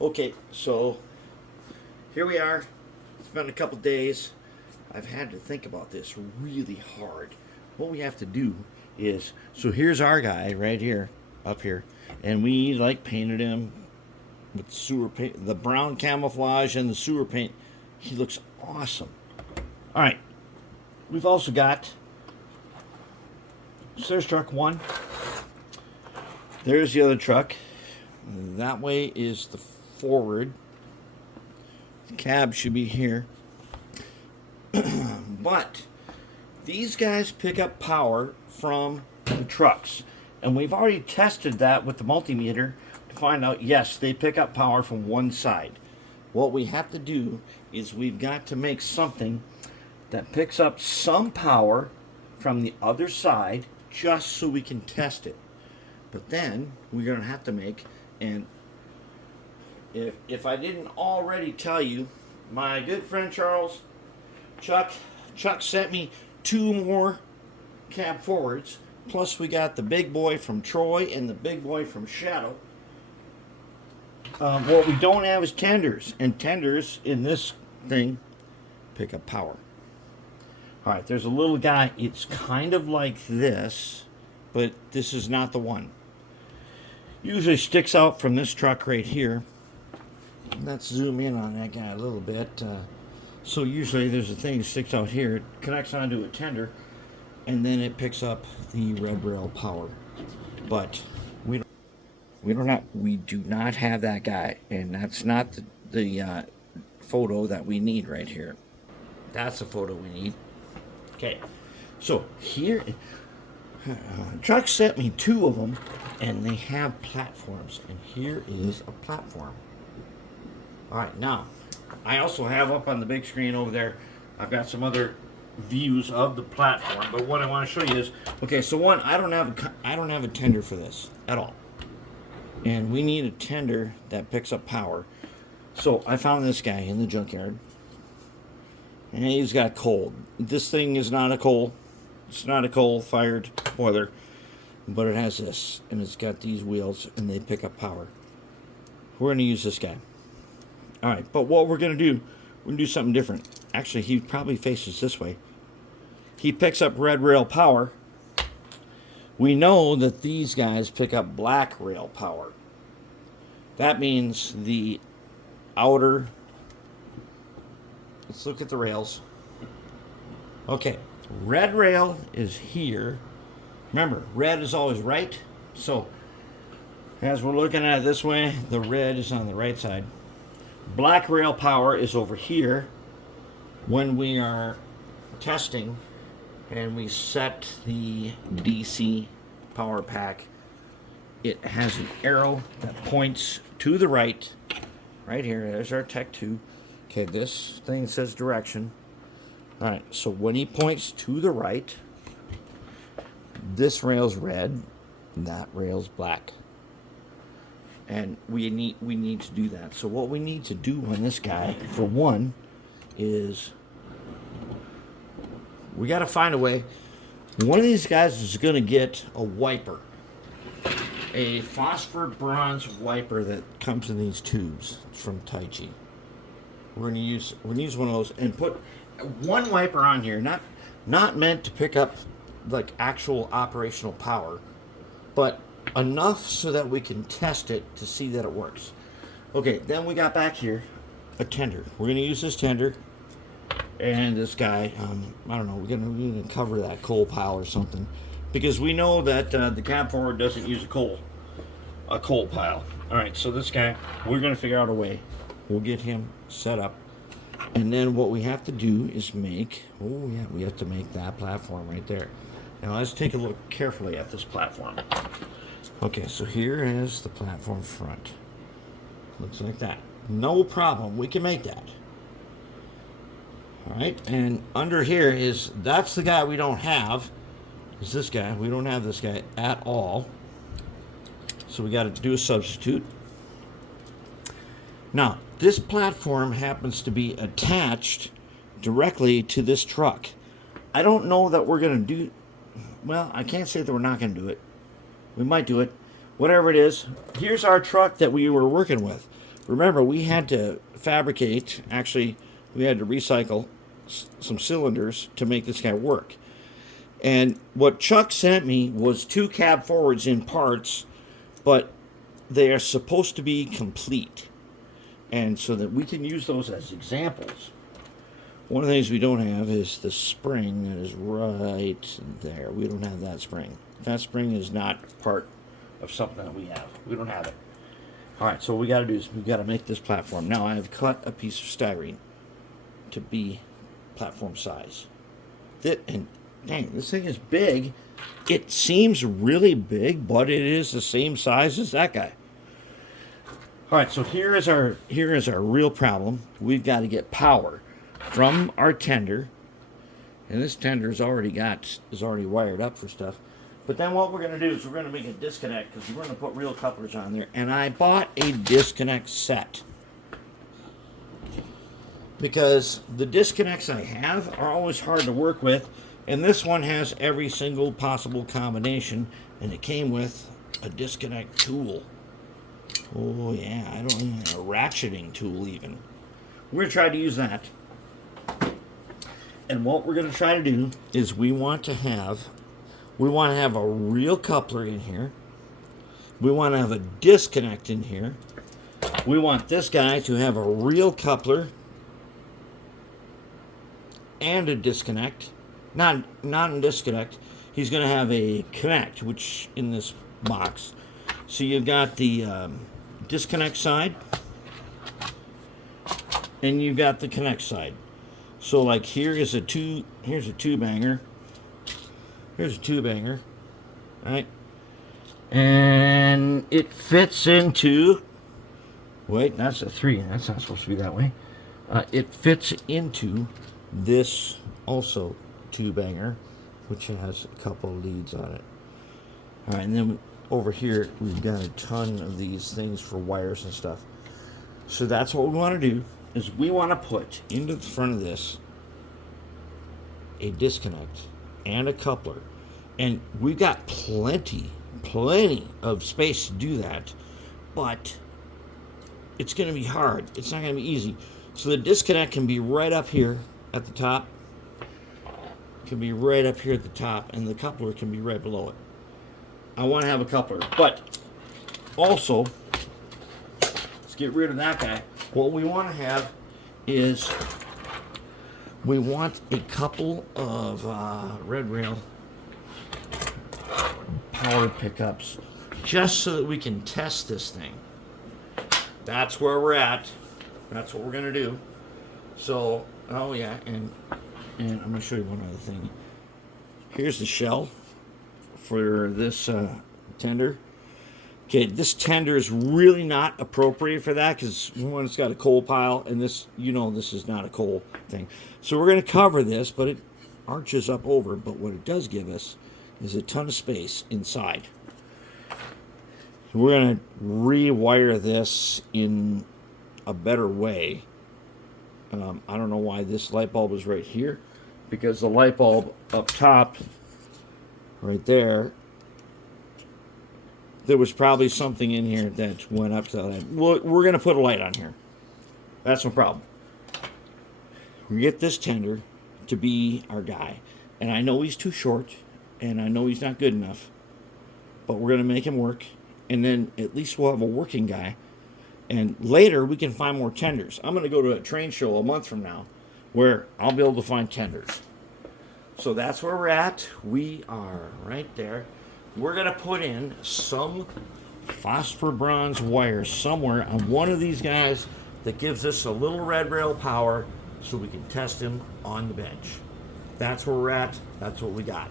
Okay, so here we are. It's been a couple days. I've had to think about this really hard. What we have to do is, so here's our guy right here, up here, and we like painted him with sewer paint, the brown camouflage and the sewer paint. He looks awesome. All right, we've also got, so there's truck one. There's the other truck. That way is the forward. The cab should be here. But these guys pick up power from the trucks. And we've already tested that with the multimeter to find out, yes, they pick up power from one side. What we have to do is we've got to make something that picks up some power from the other side just so we can test it. But then we're going to have to make, and if I didn't already tell you, my good friend Chuck sent me 2 more cab forwards. Plus we got the big boy from Troy and the big boy from Shadow. What we don't have is tenders. And tenders in this thing pick up power. Alright, there's a little guy. It's kind of like this, but this is not the one. Usually sticks out from this truck right here. Let's zoom in on that guy a little bit. So usually there's a thing that sticks out here. It connects onto a tender, and then it picks up the red rail power. But we do not have that guy, and that's not the photo that we need right here. That's the photo we need. Okay, so here, Chuck sent me 2 of them, and they have platforms, and here is a platform. All right, now I also have up on the big screen over there, I've got some other views of the platform, but what I want to show you is, okay, so one, I don't have a tender for this at all, and we need a tender that picks up power. So I found this guy in the junkyard, and he's got coal. This thing is not a coal. It's not a coal-fired boiler, but it has this, and it's got these wheels, and they pick up power. We're going to use this guy. All right, but what we're going to do, we're going to do something different. Actually, he probably faces this way. He picks up red rail power. We know that these guys pick up black rail power. That means the outer, let's look at the rails. Okay, red rail is here. Remember, red is always right. So, as we're looking at it this way, the red is on the right side. Black rail power is over here when we are testing and we set the DC power pack. It has an arrow that points to the right. Right here, there's our Tech 2. Okay, this thing says direction. Alright, so when he points to the right, this rail's red, and that rail's black. And we need to do that. So what we need to do on this guy, for one, is we got to find a way. One of these guys is going to get a wiper, a phosphor bronze wiper that comes in these tubes. It's from Taichi. We're going to use one of those and put one wiper on here, not meant to pick up like actual operational power, but enough so that we can test it to see that it works. Okay, then we got back here a tender. We're going to use this tender and this guy. I don't know. We're going to cover that coal pile or something, because we know that the cab forward doesn't use a coal pile. All right, so this guy, we're going to figure out a way. We'll get him set up, and then what we have to do is make. Oh yeah, we have to make that platform right there. Now let's take a look carefully at this platform. Okay, so here is the platform front. Looks like that. No problem, we can make that. Alright, and under here is, that's the guy we don't have. Is this guy. We don't have this guy at all. So we got to do a substitute. Now, this platform happens to be attached directly to this truck. I don't know that we're going to do, well, I can't say that we're not going to do it. We might do it. Whatever it is, here's our truck that we were working with. Remember, we had to fabricate, actually, we had to recycle some cylinders to make this guy work. And what Chuck sent me was 2 cab forwards in parts, but they are supposed to be complete. And so that we can use those as examples. One of the things we don't have is the spring that is right there. We don't have that spring. That spring is not part of something that we have. We don't have it. All right, so what we got to do is we got to make this platform. Now I have cut a piece of styrene to be platform size. And dang, this thing is big. It seems really big, but it is the same size as that guy. All right, so here is our real problem. We've got to get power from our tender, and this tender is already wired up for stuff. But then what we're going to do is we're going to make a disconnect because we're going to put real couplers on there. And I bought a disconnect set because the disconnects I have are always hard to work with, and this one has every single possible combination, and it came with a disconnect tool. Oh yeah, I don't even have a ratcheting tool even. We're going to try to use that. And what we're going to try to do is we want to have a real coupler in here. We want to have a disconnect in here. We want this guy to have a real coupler and a disconnect. Not a disconnect. He's going to have a connect, which in this box. So you've got the disconnect side, and you've got the connect side. So like here's a two banger. Here's a 2-banger, right? And it fits into, wait, that's a 3. That's not supposed to be that way. It fits into this also 2-banger, which has a couple of leads on it. All right, and then over here, we've got a ton of these things for wires and stuff. So that's what we want to do, is we want to put into the front of this a disconnect and a coupler, and we've got plenty of space to do that, but it's going to be hard. It's not going to be easy. So the disconnect can be right up here at the top, and the coupler can be right below it. I want to have a coupler, but also let's get rid of that guy. What we want to have is we want a couple of red rail power pickups just so that we can test this thing. That's where we're at. That's what we're going to do. So, oh yeah, and I'm going to show you one other thing. Here's the shell for this tender. Okay, this tender is really not appropriate for that because one, it's got a coal pile, and this, this is not a coal thing. So we're going to cover this, but it arches up over. But what it does give us is a ton of space inside. We're going to rewire this in a better way. I don't know why this light bulb is right here, because the light bulb up top, right there, there was probably something in here that went up to that. We're going to put a light on here. That's no problem. We get this tender to be our guy. And I know he's too short, and I know he's not good enough, but we're going to make him work, and then at least we'll have a working guy. And later, we can find more tenders. I'm going to go to a train show a month from now where I'll be able to find tenders. So that's where we're at. We are right there. We're going to put in some phosphor bronze wire somewhere on one of these guys that gives us a little red rail power so we can test him on the bench. That's where we're at. That's what we got.